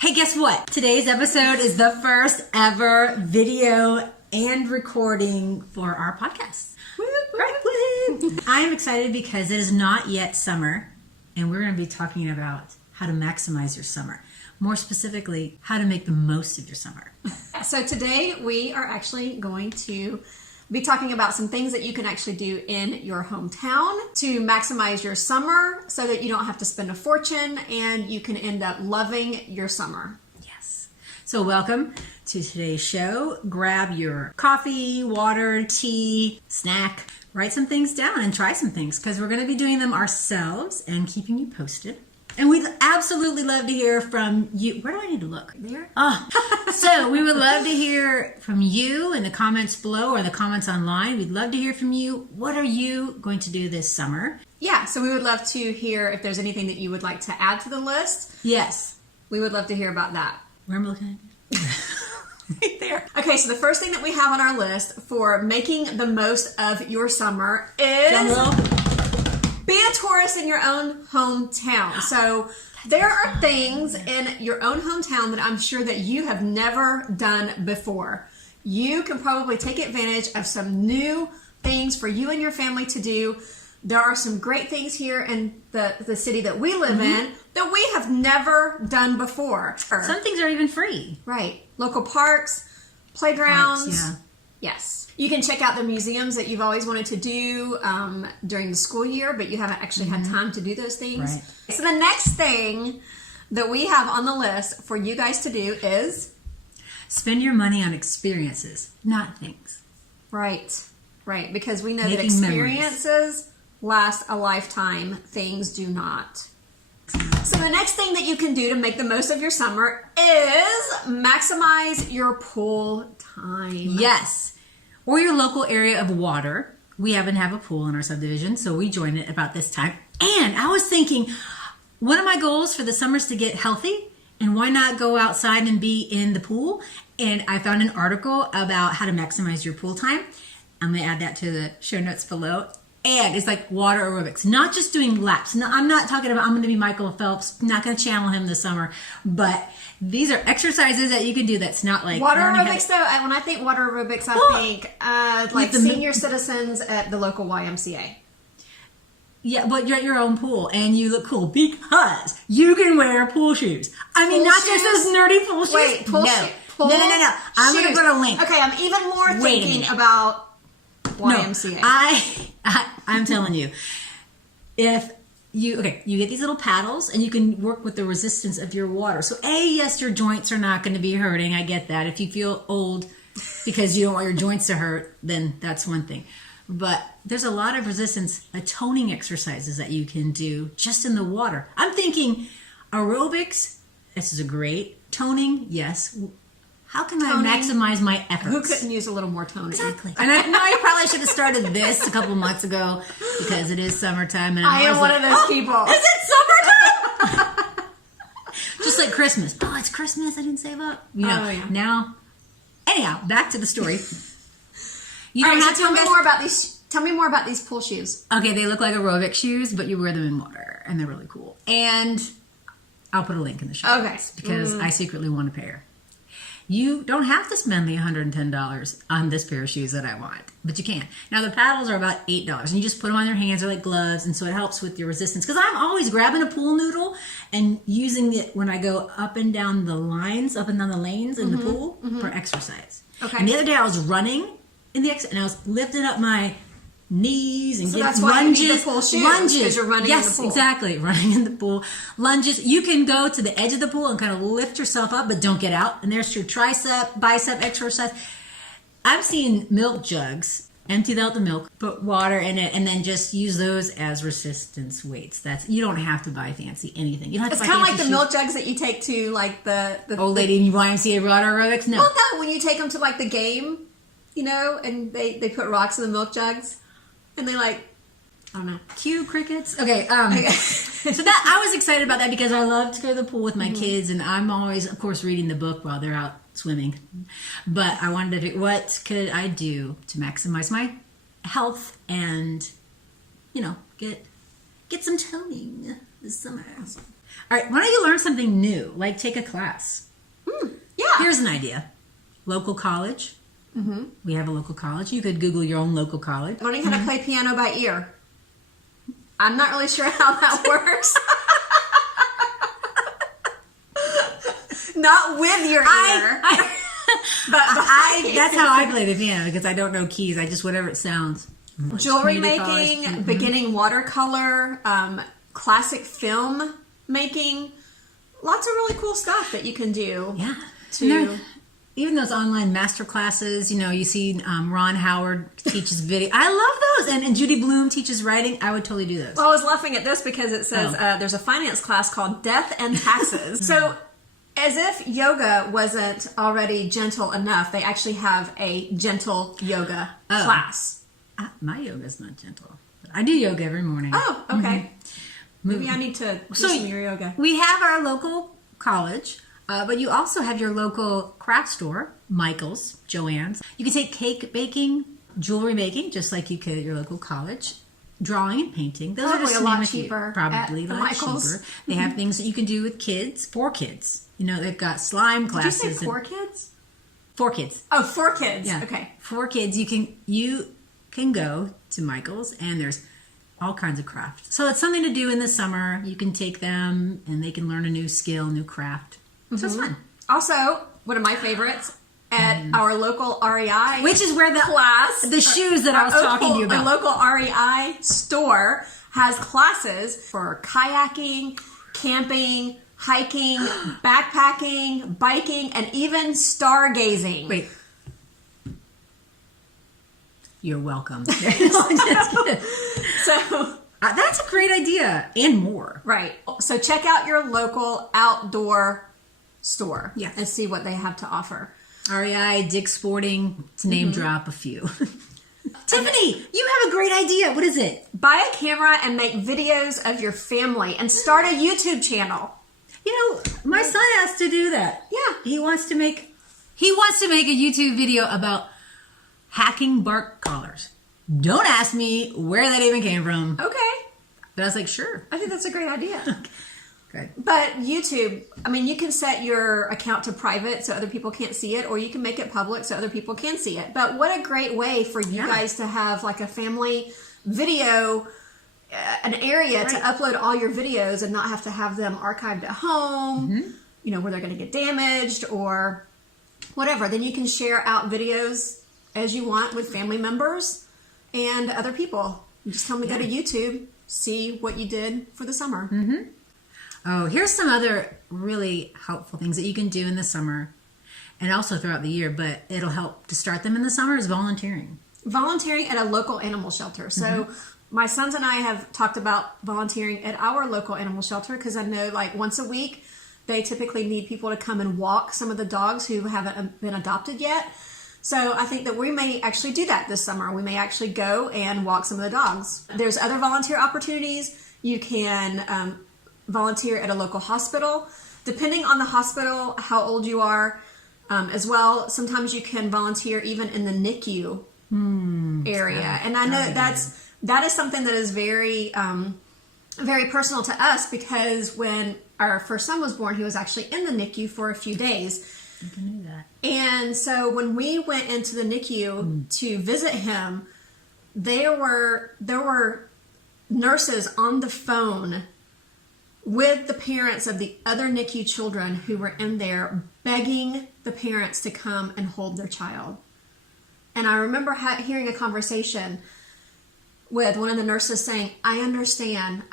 Hey, guess what? Today's episode is the first ever video and recording for our podcast. I'm excited because it is not yet summer, and we're going to be talking about how to maximize your summer. More specifically, how to make the most of your summer. So today we are actually going to be talking about some things that you can actually do in your hometown to maximize your summer so that you don't have to spend a fortune and you can end up loving your summer. Yes. So welcome to today's show. Grab your coffee, water, tea, snack. Write some things down and try some things because we're going to be doing them ourselves and keeping you posted. And we'd absolutely love to hear from you. Where do I need to look? There? So we would love to hear from you in the comments below or the comments online. We'd love to hear from you. What are you going to do this summer? Yeah, so we would love to hear if there's anything that you would like to add to the list. Yes. We would love to hear about that. Where am I looking at? Right there. Okay, so the first thing that we have on our list for making the most of your summer is... be a tourist in your own hometown. So there are things in your own hometown that I'm sure that you have never done before. You can probably take advantage of some new things for you and your family to do. There are some great things here in the city that we live in that we have never done before. Some things are even free. Right. Local parks, playgrounds. Yeah. Yes. You can check out the museums that you've always wanted to do during the school year, but you haven't actually had time to do those things. Right. So the next thing that we have on the list for you guys to do is... spend your money on experiences, not things. Right. Right. Because we know that Making experiences last a lifetime. Things do not. So the next thing that you can do to make the most of your summer is maximize your pool time. Yes. Or your local area of water. We happen to have a pool in our subdivision, so we joined it about this time. And I was thinking, one of my goals for the summer is to get healthy, and why not go outside and be in the pool? And I found an article about how to maximize your pool time. I'm going to add that to the show notes below. And it's like water aerobics, not just doing laps. No, I'm not talking about I'm going to be Michael Phelps, not going to channel him this summer, but these are exercises that you can do that's not like... water aerobics, though, when I think water aerobics, I think like senior citizens at the local YMCA. Yeah, but you're at your own pool and you look cool because you can wear pool shoes. I mean, Pool not shoes? just those nerdy pool shoes. Wait, pool no. shoes? No. I'm going to put a link. Okay, I'm even more Wait a thinking minute. about YMCA. No, I'm telling you, if you get these little paddles and you can work with the resistance of your water. So yes, your joints are not going to be hurting. I get that. If you feel old because you don't want your joints to hurt, then that's one thing. But there's a lot of resistance, toning exercises that you can do just in the water. I'm thinking aerobics, this is a great toning, yes. How can I maximize my efforts? Who couldn't use a little more toning? Exactly. And I probably should have started this a couple months ago because it is summertime. And I am one of those people. Is it summertime? Just like Christmas. Oh, it's Christmas. I didn't save up. Yeah. Now. Anyhow, back to the story. You All don't right, have so to tell me more about these pool shoes. Okay, they look like aerobic shoes, but you wear them in water, and they're really cool. And I'll put a link in the show notes because I secretly want a pair. You don't have to spend the $110 on this pair of shoes that I want, but you can. Now, the paddles are about $8, and you just put them on your hands. They're like gloves, and so it helps with your resistance. Because I'm always grabbing a pool noodle and using it when I go up and down the lanes in the pool for exercise. Okay. And the other day, I was running in the and I was lifting up my knees and getting lunges. You need the pool shoes, lunges. because you're running in the pool. Yes, exactly. Running in the pool. Lunges. You can go to the edge of the pool and kind of lift yourself up, but don't get out. And there's your tricep, bicep exercise. I've seen milk jugs, empty out the milk, put water in it, and then just use those as resistance weights. You don't have to buy fancy anything. You don't have to It's buy kind of like the shoes. milk jugs that you take to like the Old lady in YMCA water aerobics? No. Well, no, when you take them to like the game, and they put rocks in the milk jugs. And they I don't know. Cue crickets. Okay. So that I was excited about that because I love to go to the pool with my kids, and I'm always, of course, reading the book while they're out swimming. But I wanted to do, what could I do to maximize my health and, get some toning this summer. All right, why don't you learn something new? Like take a class. Yeah. Here's an idea. Local college. Mm-hmm. We have a local college. You could Google your own local college. Learning how to play piano by ear. I'm not really sure how that works. Not with your ear. That's how I play the piano because I don't know keys. I just whatever it sounds. Jewelry making, beginning watercolor, classic film making. Lots of really cool stuff that you can do. Yeah. Even those online master classes, you see Ron Howard teaches video. I love those. And Judy Blume teaches writing. I would totally do those. Well, I was laughing at this because it says there's a finance class called Death and Taxes. So as if yoga wasn't already gentle enough, they actually have a gentle yoga class. My yoga's not gentle. But I do yoga every morning. Oh, okay. Maybe I need to do some of your yoga. We have our local college. But you also have your local craft store, Michael's, Joann's. You can take cake baking, jewelry making, just like you could at your local college. Drawing and painting. Those probably are just a lot cheaper. Probably a lot cheaper. They have things that you can do with kids, for kids. They've got slime classes. Did you say for kids? 4 kids. Oh, 4 kids. Yeah. Okay. 4 kids. You can go to Michael's and there's all kinds of crafts. So it's something to do in the summer. You can take them and they can learn a new skill, new craft. So it's fun. Also, one of my favorites at our local REI, which is where the shoes that I was talking to you about. Our local REI store has classes for kayaking, camping, hiking, backpacking, biking, and even stargazing. Wait. You're welcome. So that's a great idea and more. Right. So check out your local outdoor store and see what they have to offer. REI, Dick's Sporting, to name drop a few. Tiffany, you have a great idea. What is it? Buy a camera and make videos of your family and start a YouTube channel. My son has to do that. Yeah. He wants to make a YouTube video about hacking bark collars. Don't ask me where that even came from. Okay. But I was like, sure. I think that's a great idea. Good. But YouTube, you can set your account to private so other people can't see it, or you can make it public so other people can see it. But what a great way for you guys to have like a family video, an area to upload all your videos and not have to have them archived at home, where they're going to get damaged or whatever. Then you can share out videos as you want with family members and other people. You just tell them to go to YouTube, see what you did for the summer. Oh, here's some other really helpful things that you can do in the summer and also throughout the year, but it'll help to start them in the summer is volunteering. Volunteering at a local animal shelter. So my sons and I have talked about volunteering at our local animal shelter because I know like once a week they typically need people to come and walk some of the dogs who haven't been adopted yet. So I think that we may actually do that this summer. We may actually go and walk some of the dogs. There's other volunteer opportunities. You can volunteer at a local hospital. Depending on the hospital, how old you are as well. Sometimes you can volunteer even in the NICU area. And I know that is something that is very, very personal to us because when our first son was born, he was actually in the NICU for a few days. I knew that. And so when we went into the NICU to visit him, there were nurses on the phone with the parents of the other NICU children who were in there begging the parents to come and hold their child. And I remember hearing a conversation with one of the nurses saying, I understand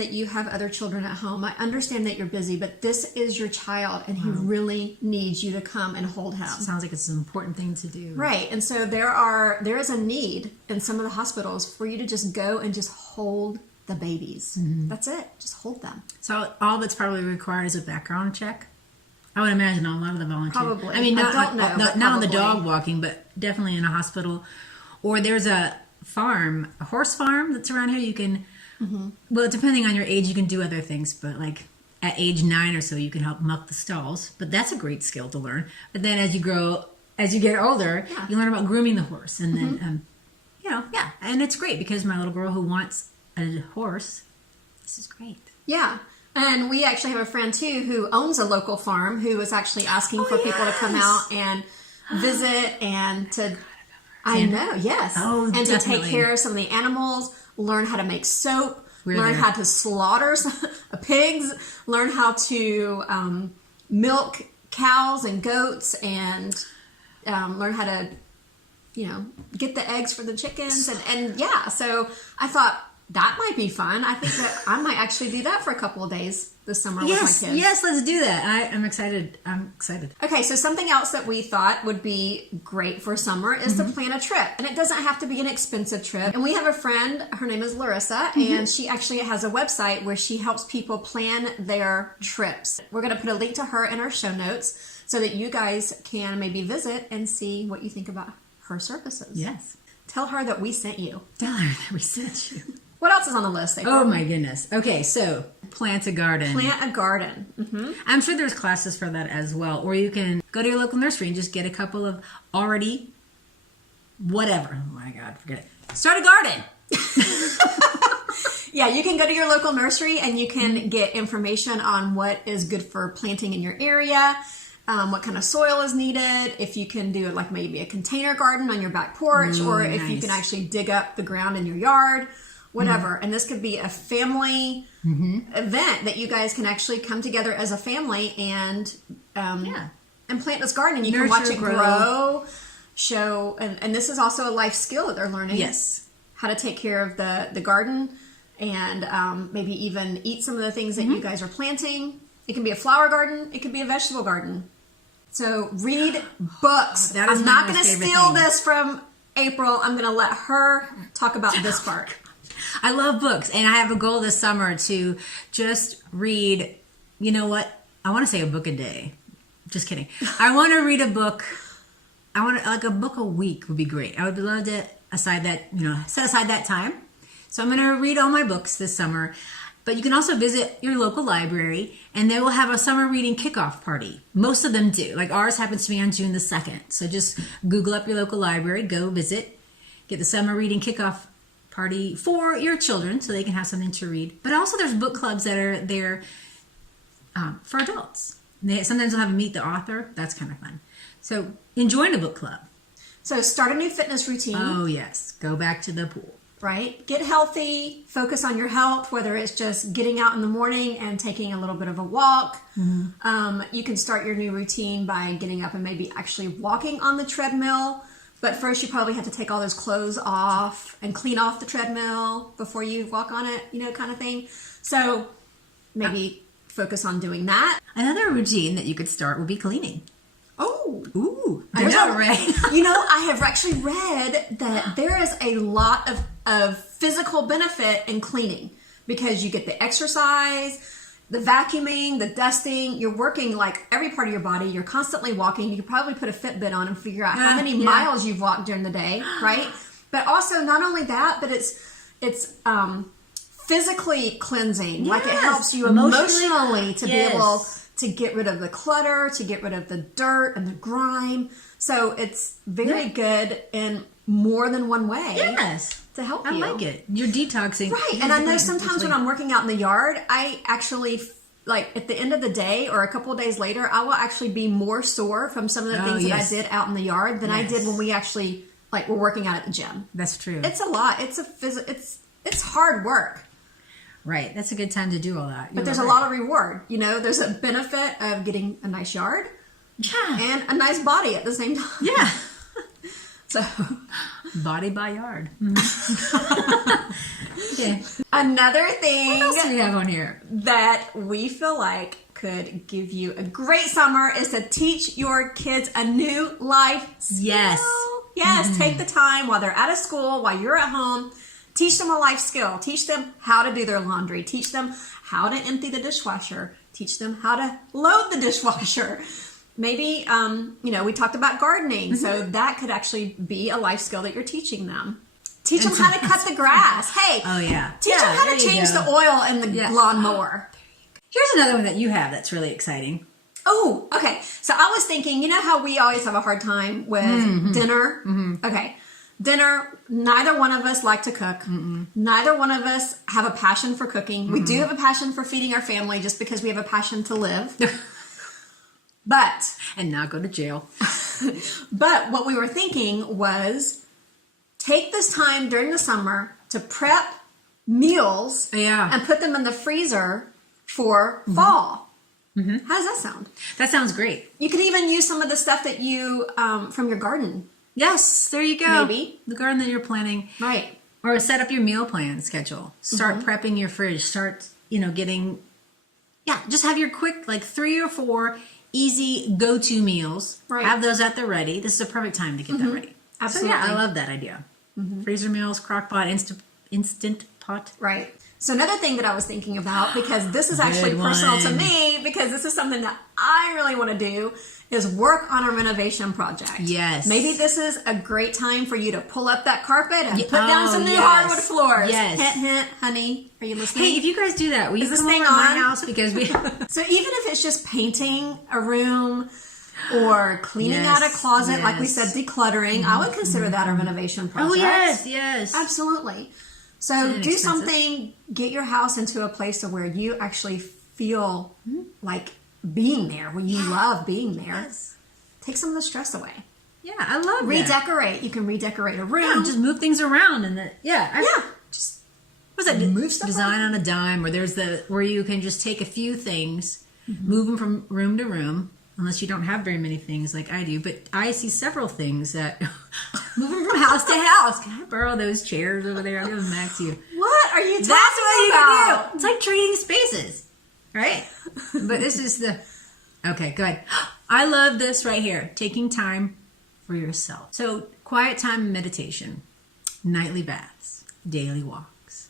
that you have other children at home. I understand that you're busy, but this is your child and he really needs you to come and hold him. Sounds like it's an important thing to do. Right. And so there is a need in some of the hospitals for you to just go and just hold the babies. That's it. Just hold them. So all that's probably required is a background check. I would imagine a lot of the volunteers. Probably. I mean, not on the probably. dog walking, but definitely in a hospital. Or there's a horse farm that's around here. You can, well, depending on your age, you can do other things. But like at age 9 or so, you can help muck the stalls. But that's a great skill to learn. But then as you get older, you learn about grooming the horse. And then, And it's great because my little girl who wants a horse, this is great. Yeah. And we actually have a friend too who owns a local farm who is actually asking for people to come out and visit and to, I know, yes. Oh, and definitely. to take care of some of the animals, learn how to make soap, learn how to slaughter pigs, learn how to milk cows and goats, and learn how to, get the eggs for the chickens. And yeah, so I thought that might be fun. I think that I might actually do that for a couple of days this summer with my kids. Yes, let's do that. I'm excited. Okay, so something else that we thought would be great for summer is to plan a trip. And it doesn't have to be an expensive trip. And we have a friend, her name is Larissa, and she actually has a website where she helps people plan their trips. We're going to put a link to her in our show notes so that you guys can maybe visit and see what you think about her services. Yes. Tell her that we sent you. Tell her that we sent you. What else is on the list, April? Oh my goodness. Okay, so plant a garden. Plant a garden. Mm-hmm. I'm sure there's classes for that as well. Or you can go to your local nursery and just get a couple of already whatever. Oh my God, forget it. Start a garden. Yeah, you can go to your local nursery and you can get information on what is good for planting in your area, what kind of soil is needed, if you can do it like maybe a container garden on your back porch, or if you can actually dig up the ground in your yard, whatever. And this could be a family event that you guys can actually come together as a family and plant this garden. And you can watch it grow, show, and this is also a life skill that they're learning. Yes. How to take care of the garden and maybe even eat some of the things that you guys are planting. It can be a flower garden. It could be a vegetable garden. So read books. I'm not going to steal this from April. I'm going to let her talk about this part. I love books, and I have a goal this summer to just read, you know what? I want to say a book a day. Just kidding. I want to read a book. Like a book a week would be great. I would love to set aside that time. So I'm going to read all my books this summer. But you can also visit your local library, and they will have a summer reading kickoff party. Most of them do. Like ours happens to be on June the 2nd. So just Google up your local library, go visit, get the summer reading kickoff party for your children so they can have something to read. But also there's book clubs that are there for adults. Sometimes they'll have a meet the author. That's kind of fun. So join a book club. So start a new fitness routine. Oh, yes. Go back to the pool. Right? Get healthy. Focus on your health, whether it's just getting out in the morning and taking a little bit of a walk. You can start your new routine by getting up and maybe actually walking on the treadmill. But first you probably have to take all those clothes off and clean off the treadmill before you walk on it, kind of thing. So maybe focus on doing that. Another routine that you could start would be cleaning. Oh, ooh! I know, right? I have actually read that there is a lot of physical benefit in cleaning because you get the exercise, the vacuuming, the dusting. You're working like every part of your body. You're constantly walking. You could probably put a Fitbit on and figure out how many miles you've walked during the day, right? But also, not only that, but it's physically cleansing. Yes. Like it helps you emotionally to be able to get rid of the clutter, to get rid of the dirt and the grime. So it's very good in more than one way. Yes. To help you. I like it. You're detoxing. Right. And I know sometimes when I'm working out in the yard, I actually, like at the end of the day or a couple of days later, I will actually be more sore from some of the things that I did out in the yard than I did when we actually were working out at the gym. That's true. It's a lot. It's hard work. Right. That's a good time to do all that. But there's a lot of reward. There's a benefit of getting a nice yard. Yeah. And a nice body at the same time. Yeah. So. Body by yard. Okay. Another thing. What else do we have on here? That we feel like could give you a great summer is to teach your kids a new life skill. Yes. Take the time while they're out of school, while you're at home. Teach them a life skill. Teach them how to do their laundry. Teach them how to empty the dishwasher. Teach them how to load the dishwasher. Maybe, we talked about gardening. So that could actually be a life skill that you're teaching them. Teach them how to cut the grass. Hey. Oh, yeah. Teach them how to change the oil in the lawnmower. Here's another one that you have that's really exciting. Oh, okay. So I was thinking, how we always have a hard time with dinner? Okay. dinner. Neither one of us like to cook. Mm-mm. Neither one of us have a passion for cooking. Mm-mm. We do have a passion for feeding our family just because we have a passion to live. And not go to jail. But what we were thinking was take this time during the summer to prep meals and put them in the freezer for fall. Mm-hmm. How does that sound? That sounds great. You could even use some of the stuff that you, from your garden. Yes, there you go. Maybe. The garden that you're planting. Right. Or set up your meal plan schedule. Start prepping your fridge. Start, getting, just have your quick, 3 or 4 easy go-to meals. Right. Have those at the ready. This is a perfect time to get that ready. Absolutely. So, I love that idea. Mm-hmm. Freezer meals, crock pot, instant pot. Right. So another thing that I was thinking about, because this is actually personal to me, because this is something that I really want to do, is work on a renovation project. Yes. Maybe this is a great time for you to pull up that carpet and put down some new hardwood floors. Yes. Hint, hint, honey. Are you listening? Hey, if you guys do that, will you come over to my house? Because we... So even if it's just painting a room or cleaning out a closet, like we said, decluttering, I would consider that a renovation project. Oh, yes. Absolutely. So do something, get your house into a place where you actually feel like being there, where you love being there. Yes. Take some of the stress away. Yeah, I love that. Redecorate. You can redecorate a room. Yeah, just move things around and just what's that? Move stuff design on a dime, where you can just take a few things, move them from room to room. Unless you don't have very many things like I do. But I see several things that move them from house to house. Can I borrow those chairs over there? I'll give them back to you. What are you talking about? That's what you can do. It's like trading spaces. Right? But this is okay, good. I love this right here. Taking time for yourself. So quiet time and meditation. Nightly baths. Daily walks.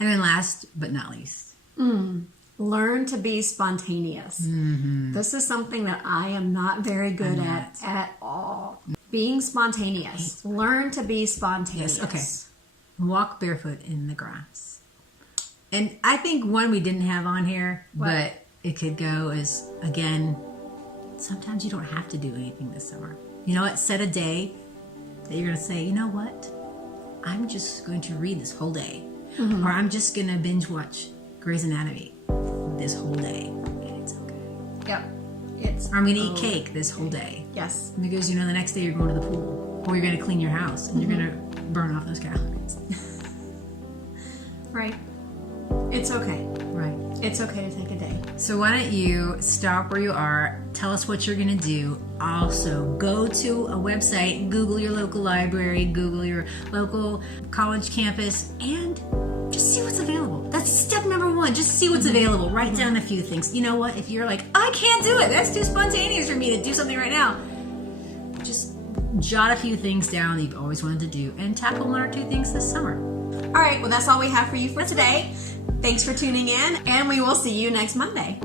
And then last but not least. Learn to be spontaneous. Mm-hmm. This is something that I am not very good at all. Being spontaneous. Learn to be spontaneous. Yes, okay. Walk barefoot in the grass. And I think one we didn't have on here, but it could go is, again, sometimes you don't have to do anything this summer. You know what? Set a day that you're going to say, you know what? I'm just going to read this whole day. Mm-hmm. Or I'm just going to binge watch Grey's Anatomy this whole day, and it's okay. Yep. Or I'm going to eat cake this whole day. Yes. Because the next day you're going to the pool, or you're going to clean your house, and you're going to burn off those calories. Right. It's okay. Right. It's okay to take a day. So why don't you stop where you are, tell us what you're going to do. Also, go to a website, Google your local library, Google your local college campus, and just see what's available. That's step number 1. Just see what's available. Write down a few things. You know what? If you're like, I can't do it. That's too spontaneous for me to do something right now. Just jot a few things down that you've always wanted to do and tackle 1 or 2 things this summer. All right. Well, that's all we have for you for today. Thanks for tuning in, and we will see you next Monday.